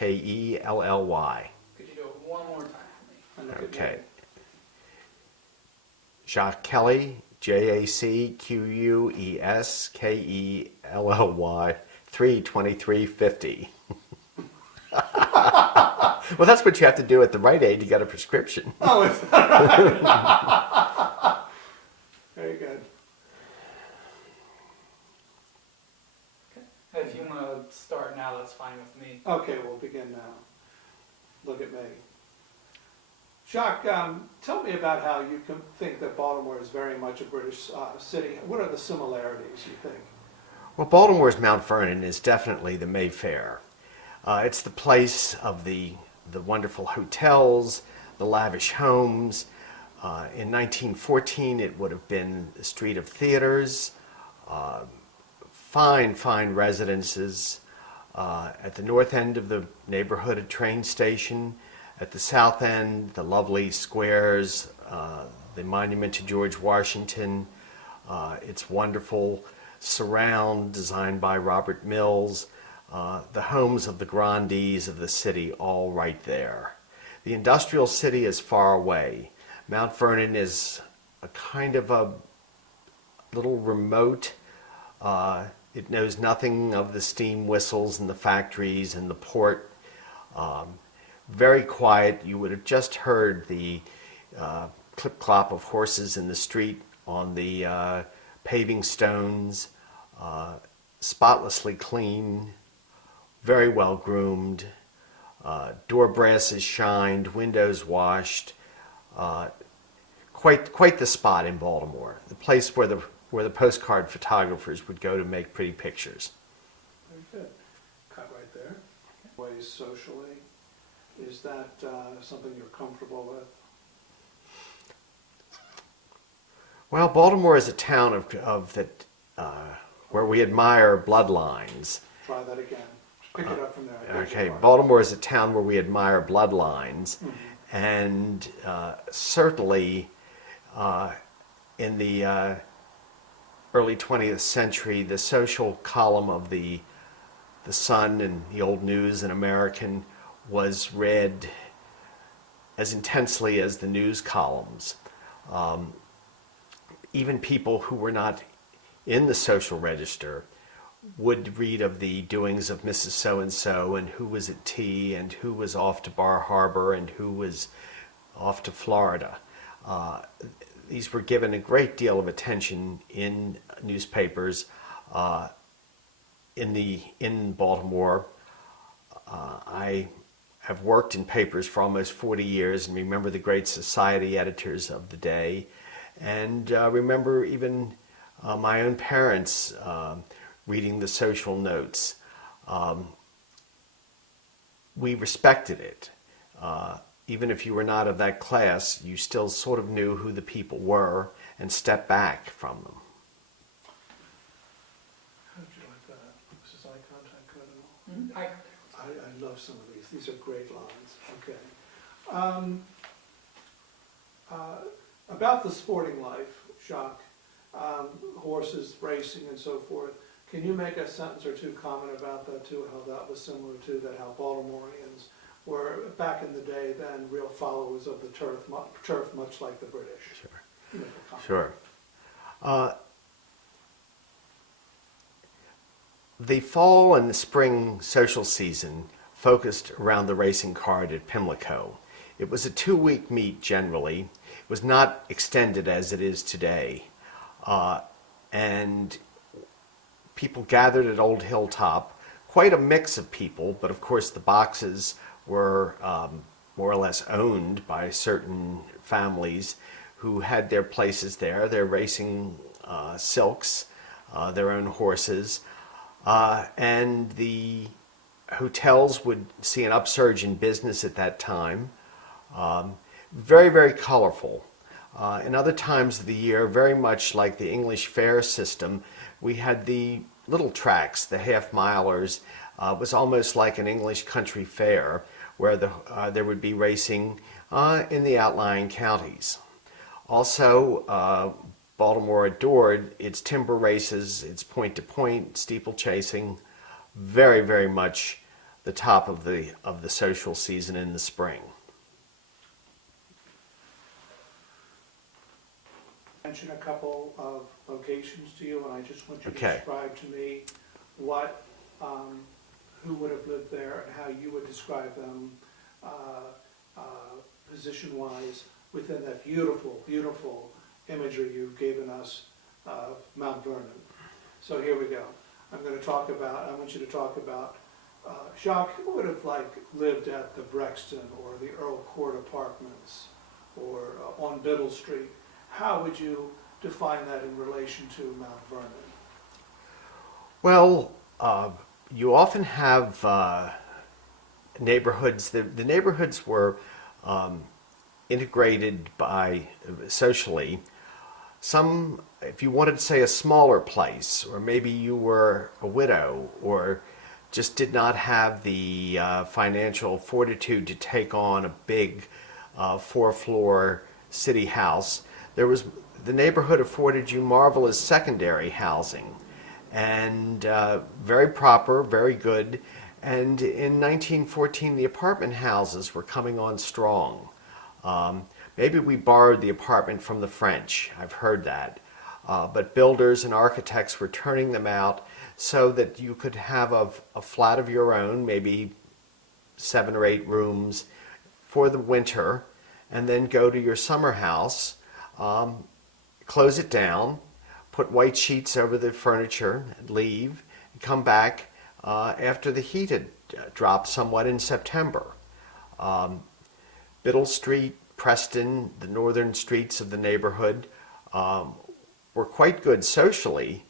K-E-L-L-Y. Could you do it one more time for me? Okay. Jacques Kelly, Jacqueskelley, 32350. Well, that's what you have to do at the Rite Aid to get a prescription. Oh, is that right? Very good. Okay. If you want to start now, that's fine with me. Okay, we'll begin now. Look at me. Jacques, tell me about how you can think that Baltimore is very much a British city. What are the similarities, you think? Well, Baltimore's Mount Vernon is definitely the Mayfair. It's the place of the wonderful hotels, the lavish homes. In 1914, it would have been the street of theaters, fine residences. At the north end of the neighborhood, a train station. At the south end, the lovely squares, the monument to George Washington, its wonderful surround designed by Robert Mills, the homes of the grandees of the city, all right there. The industrial city is far away. Mount Vernon is a kind of a little remote. It knows nothing of the steam whistles and the factories and the port. Very quiet. You would have just heard the clip-clop of horses in the street on the paving stones. Spotlessly clean, very well groomed. Door brasses shined, windows washed. Quite the spot in Baltimore. The place where the postcard photographers would go to make pretty pictures. Very good. Cut right there. Ways socially. Is that something you're comfortable with? Well, Baltimore is a town of that where we admire bloodlines. Try that again. Pick it up from there. Okay, Baltimore is a town where we admire bloodlines, and certainly in the early 20th century, the social column of the Sun and the Old News and American was read as intensely as the news columns. Even people who were not in the social register would read of the doings of Mrs. So-and-so and who was at tea and who was off to Bar Harbor and who was off to Florida. These were given a great deal of attention in newspapers in Baltimore. I have worked in papers for almost 40 years and remember the great society editors of the day, and remember even my own parents reading the social notes. We respected it. Even if you were not of that class, you still sort of knew who the people were and stepped back from them. How did you like that? This is eye contact good at all? I love some of these. These are great lines. Okay. About the sporting life, Jacques, horses, racing, and so forth, can you make a sentence or two comment about that too, how that was similar to that, how Baltimoreans were, back in the day then, real followers of the turf, much like the British? Sure. You make a comment. Sure. The fall and the spring social season focused around the racing card at Pimlico. It was a 2-week meet generally. It was not extended as it is today. And people gathered at Old Hilltop, quite a mix of people, but of course the boxes were more or less owned by certain families who had their places there, their racing silks, their own horses, and the hotels would see an upsurge in business at that time. Very colorful. In other times of the year, very much like the English fair system, we had the little tracks, the half-milers. It was almost like an English country fair where there would be racing in the outlying counties. Also, Baltimore adored its timber races, its point-to-point steeplechasing, very much the top of the social season in the spring. Mention a couple of locations to you, and I just want you to Okay. describe to me what, who would have lived there and how you would describe them position-wise within that beautiful, beautiful imagery you've given us of Mount Vernon. So here we go. I want you to talk about Jacques, who would have lived at the Brexton or the Earl Court apartments or on Biddle Street. How would you define that in relation to Mount Vernon? Well, you often have neighborhoods. The neighborhoods were integrated by socially. Some, if you wanted to say a smaller place, or maybe you were a widow, or just did not have the financial fortitude to take on a big 4-floor city house, the neighborhood afforded you marvelous secondary housing, and very proper, very good. And in 1914, the apartment houses were coming on strong. Maybe we borrowed the apartment from the French, I've heard that. But builders and architects were turning them out so that you could have a flat of your own, maybe 7 or 8 rooms for the winter, and then go to your summer house, close it down, put white sheets over the furniture, and leave, and come back after the heat had dropped somewhat in September. Biddle Street, Preston, the northern streets of the neighborhood were quite good socially.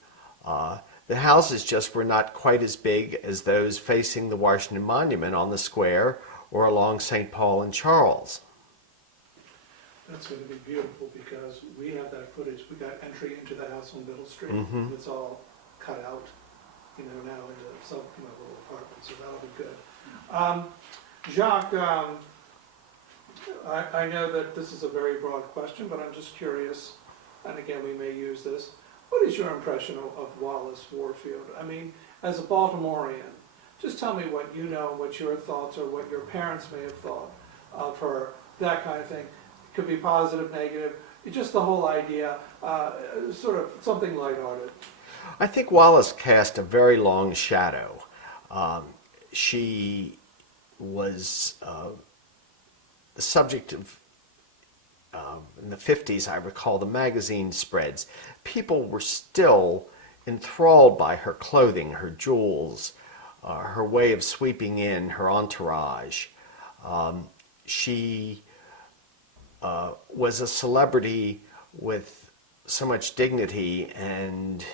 The houses just were not quite as big as those facing the Washington Monument on the square or along St. Paul and Charles. That's going to be beautiful because we have that footage. We got entry into the house on Biddle Street. Mhm. It's all cut out, now into sub-level apartments, so that'll be good. Jacques, I know that this is a very broad question, but I'm just curious, and again, we may use this. What is your impression of Wallace Warfield? I mean, as a Baltimorean, just tell me what you know, what your thoughts or what your parents may have thought of her, that kind of thing. It could be positive, negative, just the whole idea, sort of something lighthearted. I think Wallace cast a very long shadow. She was the subject of, in the 50s, I recall, the magazine spreads. People were still enthralled by her clothing, her jewels, her way of sweeping in, her entourage. She was a celebrity with so much dignity and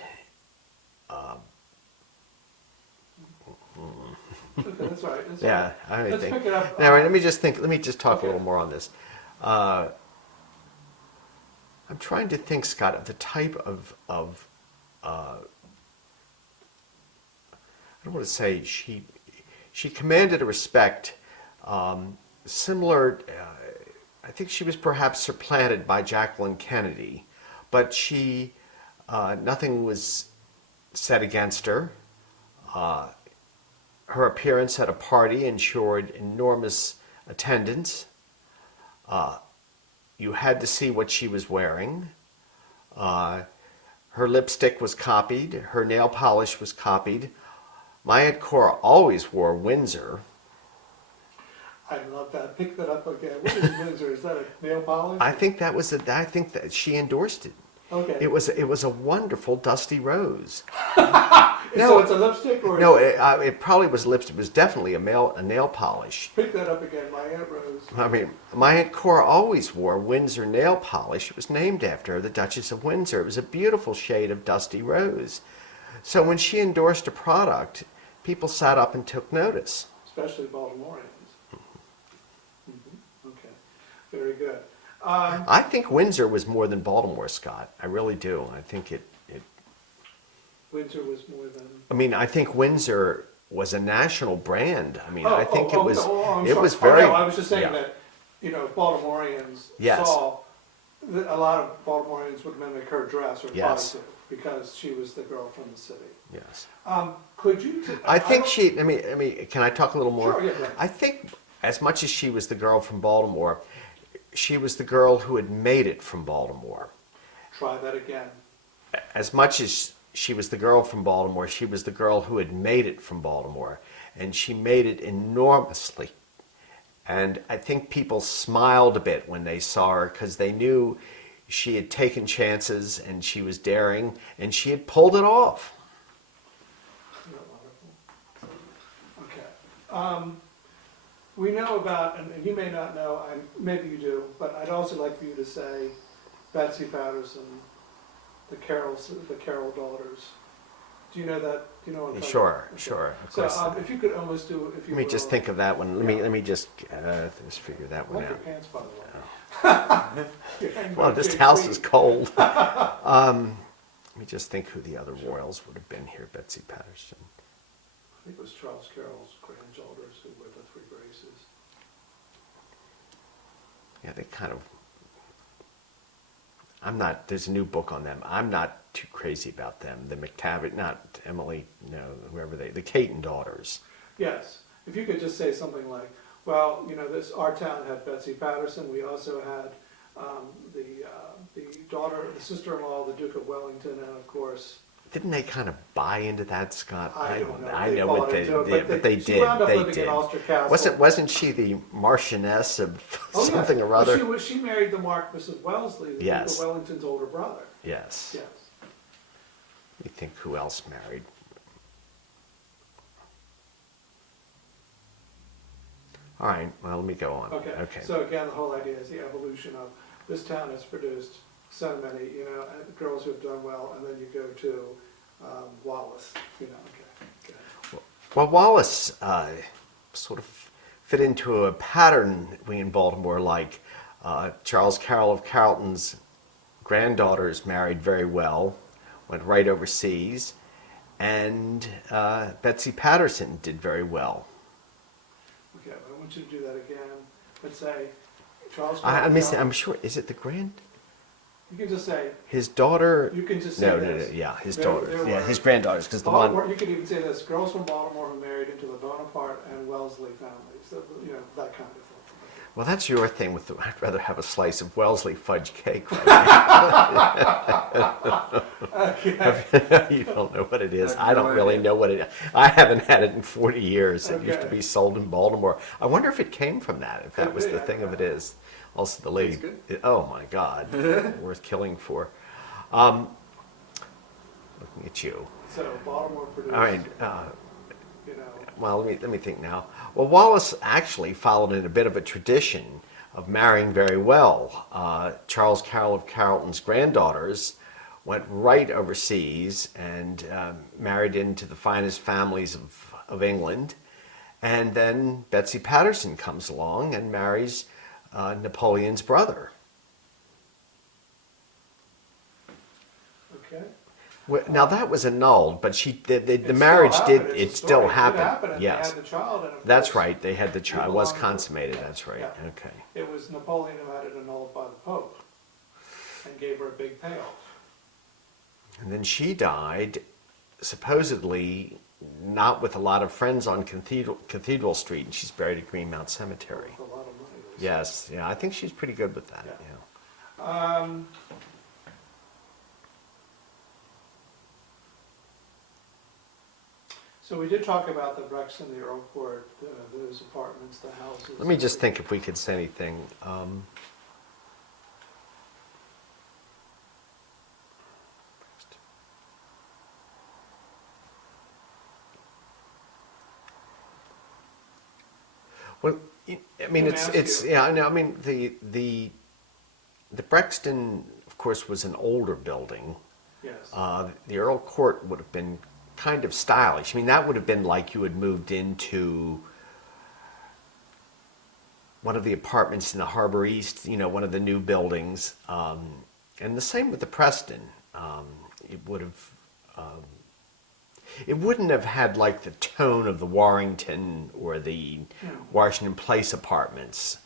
Okay, that's right. That's yeah, right. I Let's think. pick it up. Now, let me just think. Let me just talk Okay. a little more on this. I'm trying to think, Scott, of the type of I don't want to say she commanded a respect similar. I think she was perhaps supplanted by Jacqueline Kennedy, but she nothing was said against her. Her appearance at a party ensured enormous attendance. You had to see what she was wearing. Her lipstick was copied. Her nail polish was copied. My Aunt Cora always wore Windsor. I love that. Pick that up again. What is Windsor? Is that a nail polish? I think that she endorsed it. Okay. It was a wonderful dusty rose. So it's a lipstick or? No, it probably was lipstick. It was definitely a nail polish. Pick that up again. My Aunt Rose. I mean, my Aunt Cora always wore Windsor nail polish. It was named after her, the Duchess of Windsor. It was a beautiful shade of dusty rose. So when she endorsed a product, people sat up and took notice. Especially Baltimoreans. Okay. Very good. I think Windsor was more than Baltimore, Scott. I really do. I think it Windsor was more than. I mean, I think Windsor was a national brand. I mean, I think it I'm was sorry. very. No, I was just saying yeah. that, Baltimoreans Yes. saw that a lot of Baltimoreans would mimic her dress or Yes. try to. because she was the girl from the city. Yes. Could you? I think don't- she. Can I talk a little more? Sure, yeah, yeah. I think as much as she was the girl from Baltimore, she was the girl who had made it from Baltimore. Try that again. As much as she was the girl from Baltimore, she was the girl who had made it from Baltimore, and she made it enormously. And I think people smiled a bit when they saw her because they knew she had taken chances and she was daring and she had pulled it off. Isn't that wonderful? Okay. We know about, and you may not know, maybe you do, but I'd also like for you to say Betsy Patterson, the Carroll daughters. Do you know that? Do you know what I'm talking Sure, about? Okay. sure, of So course. if you could almost do, if you Let me will, just think of that one. Let me just figure that I one like your out. pants, by the way. You're hanging Well, by this big house feet. is cold. Let me just think who the other royals would have been here. Betsy Patterson. I think it was Charles Carroll's granddaughters who were the three graces. Yeah, they kind of. I'm not. There's a new book on them. I'm not too crazy about them. The McTavish, not Emily. No, whoever the Caton daughters. Yes, if you could just say something like, well, you know, our town had Betsy Patterson. We also had the daughter, the sister-in-law of the Duke of Wellington, and of course. Didn't they kind of buy into that, Scott? I don't know. I They know bought what they into it, did, but they she did. wound up They living in did. Ulster Castle. Wasn't she the Marchioness of Oh, something yes. or other? Well, she married the Marquis of Wellesley, the Yes. Duke of Wellington's older brother. Yes. Yes. Let me think who else married. All right, well, let me go on. Okay. So again, the whole idea is the evolution of this town has produced so many, you know, girls who have done well, and then you go to Wallace, you know. Okay. Well, Wallace sort of fit into a pattern we in Baltimore like. Charles Carroll of Carrollton's granddaughters married very well, went right overseas, and Betsy Patterson did very well. Okay, I want you to do that again. Let's say Charles. I'm sure. Is it the You can just say. his daughter? You can just say No, this. yeah, his There daughters. were- Yeah, his granddaughters, because the Oh, one. you could even say this: girls from Baltimore who married into the Bonaparte and Wellesley families. So, you know, that kind of thing. Well, that's your thing with the. I'd rather have a slice of Wellesley fudge cake. Right? You don't know what it is. I have I don't no really idea. know what it is. I haven't had it in 40 years. It used to Okay. be sold in Baltimore. I wonder if it came from that, if that Could was be, the I thing don't of it know. is. Also, the lady. Tastes Oh, my God. Worth killing for. Looking at you. So Baltimore produced. All right. You know. Well, let me think now. Well, Wallace actually followed in a bit of a tradition of marrying very well. Charles Carroll of Carrollton's granddaughters went right overseas and married into the finest families of England. And then Betsy Patterson comes along and marries Napoleon's brother. Okay. Well, now that was annulled, but the It marriage still did, happened. it It's a still story. It did happened. happen, and Yes. They had the child. And of That's course, right. They had the child. It people was on the- consummated. yeah, That's right. yeah. Okay. It was Napoleon who had it annulled by the Pope and gave her a big payoff. And then she died, supposedly not with a lot of friends on Cathedral Street, and she's buried at Greenmount Cemetery. With a lot of money. Yes. Yeah. I think she's pretty good with that. Yeah. Yeah. So we did talk about the Brexton, the Earl Court, those apartments, the houses. Let me just think if we could say anything. Well, I mean, Let me it's ask you. yeah. I know. I mean, the Brexton, of course, was an older building. Yes. The Earl Court would have been kind of stylish. I mean, that would have been like you had moved into one of the apartments in the Harbor East, you know, one of the new buildings. And the same with the Preston. It would have, it wouldn't have had like the tone of the Warrington or the Washington Place apartments,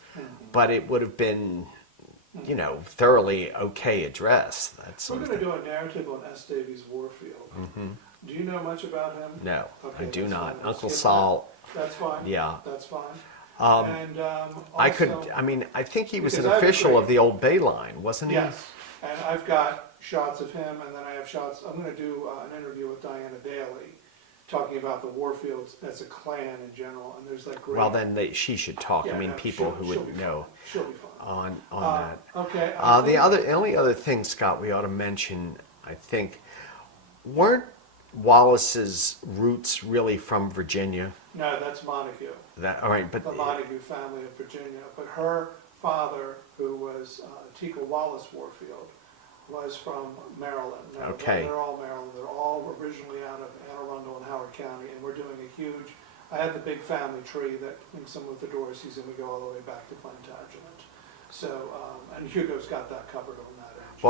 but it would have been you know, thoroughly okay address. That sort We're of going to thing. do a narrative on S. Davies Warfield. Do you know much about him? No, Okay, I do that's not. fine. We'll Uncle skip Sol, that. That's fine. yeah. That's fine. And I could, also, I mean, I think he was an because I have a official great- of the old Bay Line, wasn't he? yes, and I've got shots of him, and then I have shots. I'm going to do an interview with Diana Daly, talking about the Warfields as a clan in general. And there's like great. Well, then she should talk. Yeah, I mean, no, people who she'll would be know fine. She'll be fine. on that. Okay. The only other thing, Scott, we ought to mention, I think, weren't Wallace's roots really from Virginia? No, that's Montague. That all right, but The Montague family of Virginia, but her father, who was Teacle Wallace Warfield, was from Maryland. No, Okay. They're all Maryland. They're all originally out of Anne Arundel and Howard County, and we're doing a huge. I have the big family tree that links them with the Dorseys, and we go all the way back to Plantagenet. So, and Hugo's got that covered on that end.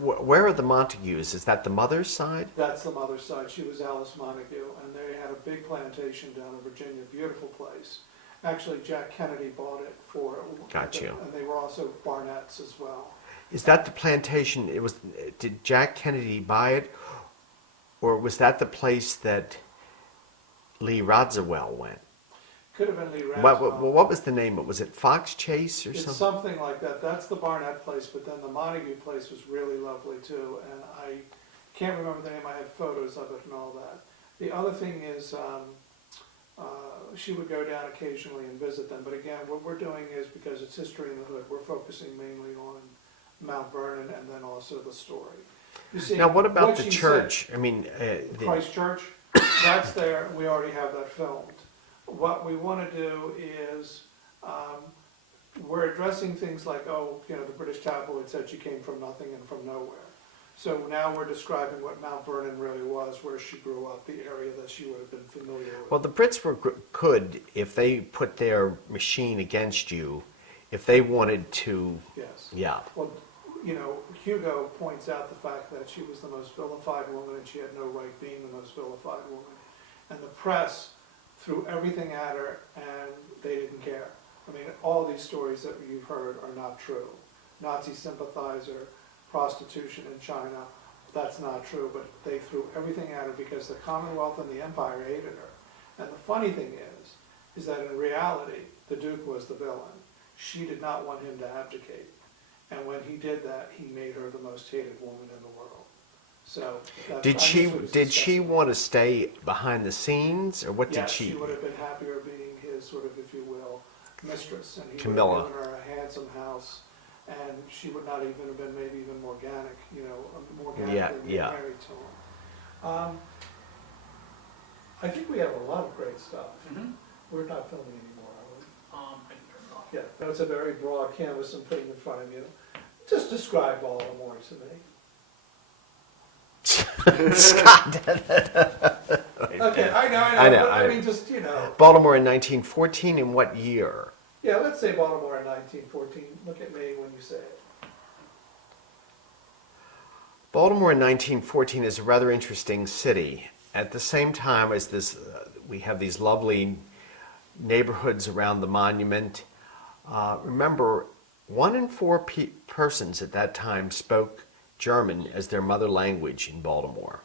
well, where are the Montagues? Is that the mother's side? That's the mother's side. She was Alice Montague, and they had a big plantation down in Virginia, beautiful place. Actually, Jack Kennedy bought it for. Got you. And they were also Barnetts as well. Is that the plantation? Did Jack Kennedy buy it, or was that the place that Lee Radziwill went? Could have been Lee What Radziwill. was the name? Was it Fox Chase or It's something? something like that. That's the Barnett place, but then the Montague place was really lovely too. And I can't remember the name. I have photos of it and all that. The other thing is, she would go down occasionally and visit them. But again, what we're doing is, because it's history in the hood, we're focusing mainly on Mount Vernon and then also the story. You see, Now, what about the she church? said- I mean, Christ Church, that's there, we already have that filmed. What we want to do is, we're addressing things like, oh, you know, the British tabloid said she came from nothing and from nowhere. So now we're describing what Mount Vernon really was, where she grew up, the area that she would have been familiar with. well, the Brits could, if they put their machine against you, if they wanted to, Yes. yeah. Well, you know, Hugo points out the fact that she was the most vilified woman and she had no right being the most vilified woman. And the press threw everything at her and they didn't care. I mean, all these stories that you've heard are not true. Nazi sympathizer, prostitution in China, that's not true, but they threw everything at her because the Commonwealth and the Empire hated her. And the funny thing is that in reality, the Duke was the villain. She did not want him to abdicate. And when he did that, he made her the most hated woman in the world. So that's, Did she this was did she disgusting. want to stay behind the scenes, or what did Yes, she? she would have been happier being his sort of, if you will, mistress, and he Camilla. would have given her a handsome house, and she would not even have been maybe even organic, you know, more organically Yeah. married to him. I think we have a lot of great stuff. Mhm. We're not filming anymore, are we? I can turn it off. Yeah, that was a very broad canvas I'm putting in front of you. Just describe Baltimore to me. Scott. Okay, I know, I know, but I- I mean, just, you know. Baltimore in 1914. In what year? Yeah, let's say Baltimore in 1914. Look at me when you say it. Baltimore in 1914 is a rather interesting city. At the same time as this, we have these lovely neighborhoods around the monument. Remember, 1 in 4 persons at that time spoke German as their mother language in Baltimore.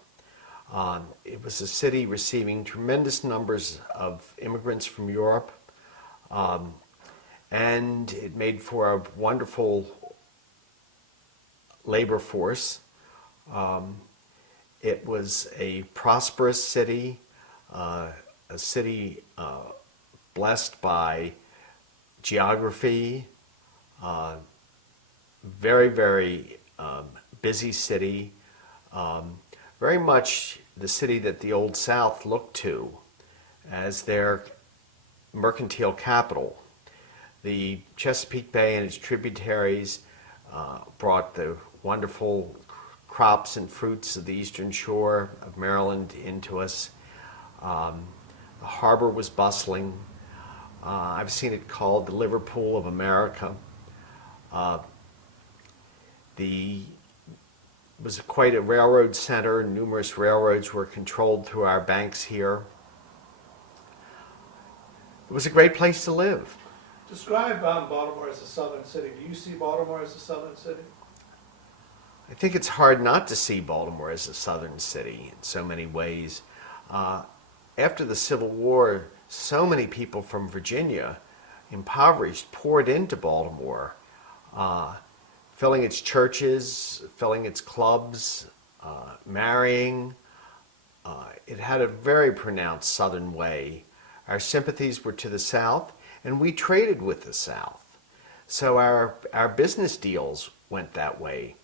It was a city receiving tremendous numbers of immigrants from Europe, and it made for a wonderful labor force. It was a prosperous city, a city blessed by geography, very, very busy city, very much the city that the Old South looked to as their mercantile capital. The Chesapeake Bay and its tributaries brought the wonderful crops and fruits of the eastern shore of Maryland into us. The harbor was bustling. I've seen it called the Liverpool of America. It was quite a railroad center. Numerous railroads were controlled through our banks here. It was a great place to live. Describe Baltimore as a southern city. Do you see Baltimore as a southern city? I think it's hard not to see Baltimore as a southern city in so many ways. After the Civil War, so many people from Virginia, impoverished, poured into Baltimore, filling its churches, filling its clubs, marrying. It had a very pronounced southern way. Our sympathies were to the South, and we traded with the South. So our business deals went that way.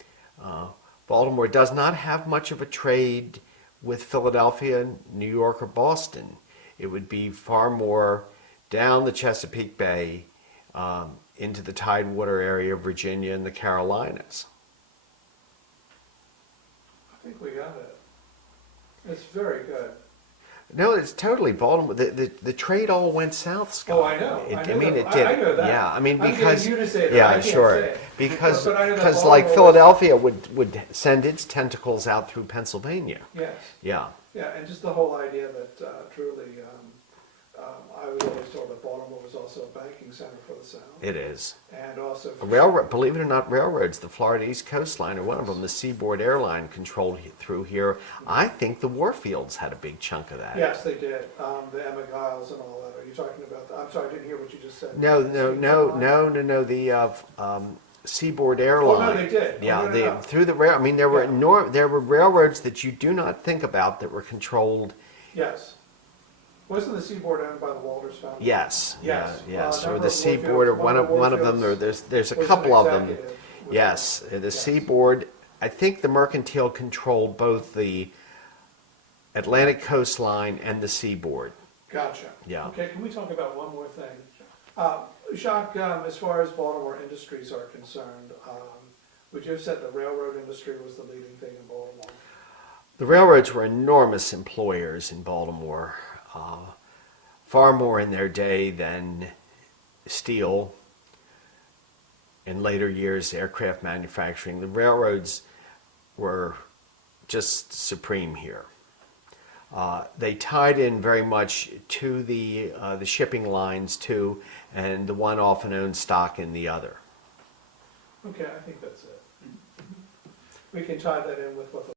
Baltimore does not have much of a trade with Philadelphia, New York, or Boston. It would be far more down the Chesapeake Bay into the Tidewater area of Virginia and the Carolinas. I think we got it. It's very good. No, it's totally Baltimore. The trade all went south, Scott. Oh, I know. It I mean, know it that. did. I know that. Yeah, I mean, I'm because getting you to say that. I yeah, can't sure. say it. Because But I know that like Baltimore was- Philadelphia would send its tentacles out through Pennsylvania. Yes. Yeah, Yeah, and just the whole idea that truly, I was always told that Baltimore was also a banking center for the South. it is. And also for A railroad, believe it or not, railroads, the Florida East Coast Line are one of them. The Seaboard Airline controlled through here. I think the Warfields had a big chunk of that. Yes, they did. The Emma Giles and all that. Are you talking about that? I'm sorry, I didn't hear what you just said. No. The Seaboard Airline. Oh, no, they did. Yeah, Oh, no. through the rail. I mean, there were Yeah. there were railroads that you do not think about that were controlled. Yes. Wasn't the Seaboard owned by the Walters family? Yes. Yes. Yes. Number Or the of Seaboard, or Warfields- one of them. Or Warfields there's a was an couple of them. executive with Yes, them. the Yes. Seaboard. I think the Mercantile controlled both the Atlantic coastline and the Seaboard. Gotcha. Yeah. Okay, can we talk about one more thing? Jacques, as far as Baltimore industries are concerned, would you have said the railroad industry was the leading thing in Baltimore? The railroads were enormous employers in Baltimore, far more in their day than steel. In later years, aircraft manufacturing. The railroads were just supreme here. They tied in very much to the shipping lines too, and the one often owned stock in the other. Okay, I think that's it. We can tie that in with what the